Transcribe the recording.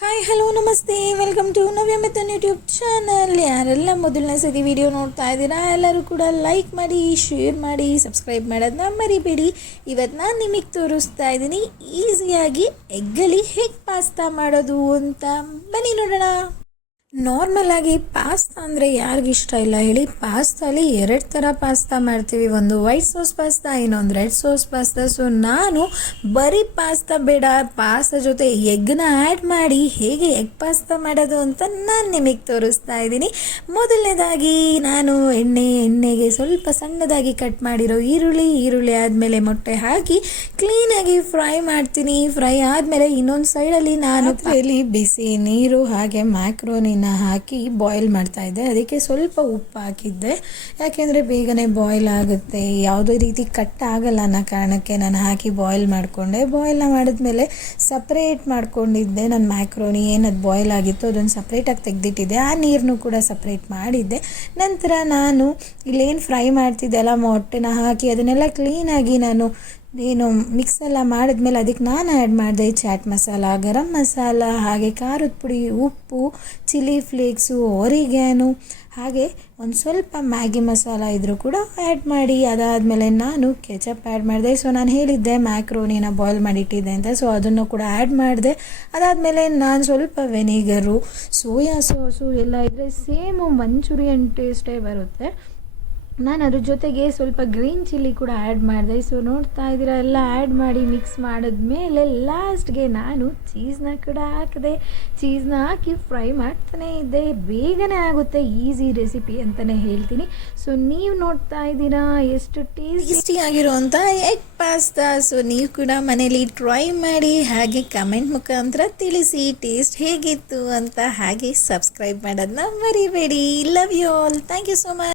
Hi hello ನಮಸ್ತೆ welcome to ನವ್ಯಮಿಥುನ್ YouTube channel. ಯಾರೆಲ್ಲ ಮೊದಲನೇ ಸತಿ ವಿಡಿಯೋ ನೋಡ್ತಾ ಇದ್ದೀರಾ ಎಲ್ಲರೂ ಕೂಡ ಲೈಕ್ ಮಾಡಿ, ಶೇರ್ ಮಾಡಿ, ಸಬ್ಸ್ಕ್ರೈಬ್ ಮಾಡೋದನ್ನ ಮರಿಬೇಡಿ. ಇವತ್ತು ನಾನು ನಿಮಗೆ ತೋರಿಸ್ತಾ ಇದ್ದೀನಿ ಈಸಿಯಾಗಿ ಎಗ್ಗಲ್ಲಿ ಹೇಗೆ ಪಾಸ್ತಾ ಮಾಡೋದು ಅಂತ. ಬನ್ನಿ ನೋಡೋಣ. ನಾರ್ಮಲ್ ಆಗಿ ಪಾಸ್ತಾ ಅಂದರೆ ಯಾರಿಗಿಷ್ಟ ಇಲ್ಲ ಹೇಳಿ. ಪಾಸ್ತಾಲಿ ಎರಡು ಥರ ಪಾಸ್ತಾ ಮಾಡ್ತೀವಿ, ಒಂದು ವೈಟ್ ಸಾಸ್ ಪಾಸ್ತಾ, ಇನ್ನೊಂದು ರೆಡ್ ಸಾಸ್ ಪಾಸ್ತಾ. ಸೊ ನಾನು ಬರೀ ಪಾಸ್ತಾ ಬೇಡ, ಪಾಸ್ತಾ ಜೊತೆ ಎಗ್ನ ಆ್ಯಡ್ ಮಾಡಿ ಹೇಗೆ ಎಗ್ ಪಾಸ್ತಾ ಮಾಡೋದು ಅಂತ ನಾನು ನಿಮಗೆ ತೋರಿಸ್ತಾ ಇದ್ದೀನಿ. ಮೊದಲನೇದಾಗಿ ನಾನು ಎಣ್ಣೆಗೆ ಸ್ವಲ್ಪ ಸಣ್ಣದಾಗಿ ಕಟ್ ಮಾಡಿರೋ ಈರುಳ್ಳಿ ಆದಮೇಲೆ ಮೊಟ್ಟೆ ಹಾಕಿ ಕ್ಲೀನಾಗಿ ಫ್ರೈ ಮಾಡ್ತೀನಿ. ಫ್ರೈ ಆದಮೇಲೆ ಇನ್ನೊಂದು ಸೈಡಲ್ಲಿ ನಾನು ಬಿಸಿ ನೀರು ಹಾಗೆ ಮ್ಯಾಕ್ರೋನಿ ಹಾಕಿ ಬಾಯ್ಲ್ ಮಾಡ್ತಾ ಇದ್ದೆ. ಅದಕ್ಕೆ ಸ್ವಲ್ಪ ಉಪ್ಪು ಹಾಕಿದ್ದೆ, ಯಾಕೆಂದರೆ ಬೇಗನೆ ಬಾಯ್ಲ್ ಆಗುತ್ತೆ, ಯಾವುದೇ ರೀತಿ ಕಟ್ ಆಗಲ್ಲ ಅನ್ನೋ ಕಾರಣಕ್ಕೆ ನಾನು ಹಾಕಿ ಬಾಯ್ಲ್ ಮಾಡಿಕೊಂಡೆ. ಬಾಯ್ಲ್ನ ಮಾಡಿದ್ಮೇಲೆ ಸಪ್ರೇಟ್ ಮಾಡ್ಕೊಂಡಿದ್ದೆ. ನನ್ನ ಮ್ಯಾಕ್ರೋನಿ ಏನದು ಬಾಯ್ಲ್ ಆಗಿತ್ತು ಅದನ್ನು ಸಪ್ರೇಟಾಗಿ ತೆಗೆದಿಟ್ಟಿದ್ದೆ. ಆ ನೀರನ್ನು ಕೂಡ ಸಪ್ರೇಟ್ ಮಾಡಿದ್ದೆ. ನಂತರ ನಾನು ಇಲ್ಲೇನು ಫ್ರೈ ಮಾಡ್ತಿದ್ದೆಲ್ಲ ಮೊಟ್ಟೆನ ಹಾಕಿ ಅದನ್ನೆಲ್ಲ ಕ್ಲೀನಾಗಿ ನಾನು ಮಿಕ್ಸೆಲ್ಲ ಮಾಡಿದ್ಮೇಲೆ ಅದಕ್ಕೆ ನಾನು ಆ್ಯಡ್ ಮಾಡಿದೆ ಚಾಟ್ ಮಸಾಲ, ಗರಂ ಮಸಾಲ, ಹಾಗೆ ಖಾರದ ಪುಡಿ, ಉಪ್ಪು, ಚಿಲ್ಲಿ ಫ್ಲೇಕ್ಸು, ಒರಿಗ್ಯಾನು, ಹಾಗೆ ಒಂದು ಸ್ವಲ್ಪ ಮ್ಯಾಗಿ ಮಸಾಲ ಇದ್ದರೂ ಕೂಡ ಆ್ಯಡ್ ಮಾಡಿ. ಅದಾದಮೇಲೆ ನಾನು ಕೆಚಪ್ ಆ್ಯಡ್ ಮಾಡಿದೆ. ಸೊ ನಾನು ಹೇಳಿದ್ದೆ ಮ್ಯಾಕ್ರೋನಿನ ಬಾಯ್ಲ್ ಮಾಡಿಟ್ಟಿದ್ದೆ ಅಂತ, ಸೊ ಅದನ್ನು ಕೂಡ ಆ್ಯಡ್ ಮಾಡಿದೆ. ಅದಾದಮೇಲೆ ನಾನು ಸ್ವಲ್ಪ ವೆನಿಗರು, ಸೋಯಾ ಸಾಸು ಎಲ್ಲ ಇದ್ದರೆ ಸೇಮು ಮಂಚೂರಿಯನ್ ಟೇಸ್ಟೇ ಬರುತ್ತೆ. ನಾನು ಅದ್ರ ಜೊತೆಗೆ ಸ್ವಲ್ಪ ಗ್ರೀನ್ ಚಿಲ್ಲಿ ಕೂಡ ಆ್ಯಡ್ ಮಾಡಿದೆ. ಸೊ ನೋಡ್ತಾ ಇದ್ದೀರಾ, ಎಲ್ಲ ಆ್ಯಡ್ ಮಾಡಿ ಮಿಕ್ಸ್ ಮಾಡಿದ್ಮೇಲೆ ಲಾಸ್ಟ್ಗೆ ನಾನು ಚೀಸ್ನ ಕೂಡ ಹಾಕಿದೆ. ಚೀಸ್ನ ಹಾಕಿ ಫ್ರೈ ಮಾಡ್ತಾನೆ ಇದ್ದೆ. ಬೇಗನೆ ಆಗುತ್ತೆ, ಈಸಿ ರೆಸಿಪಿ ಅಂತಲೇ ಹೇಳ್ತೀನಿ. ಸೊ ನೀವು ನೋಡ್ತಾ ಇದ್ದೀರಾ ಎಷ್ಟು ಟೇಸ್ಟಿಯಾಗಿರುವಂಥ ಎಗ್ ಪಾಸ್ತಾ. ಸೊ ನೀವು ಕೂಡ ಮನೇಲಿ ಟ್ರೈ ಮಾಡಿ, ಹಾಗೆ ಕಮೆಂಟ್ ಮುಖಾಂತರ ತಿಳಿಸಿ ಟೇಸ್ಟ್ ಹೇಗಿತ್ತು ಅಂತ. ಹಾಗೆ ಸಬ್ಸ್ಕ್ರೈಬ್ ಮಾಡೋದನ್ನ ಮರಿಬೇಡಿ. Love you all. Thank you so much.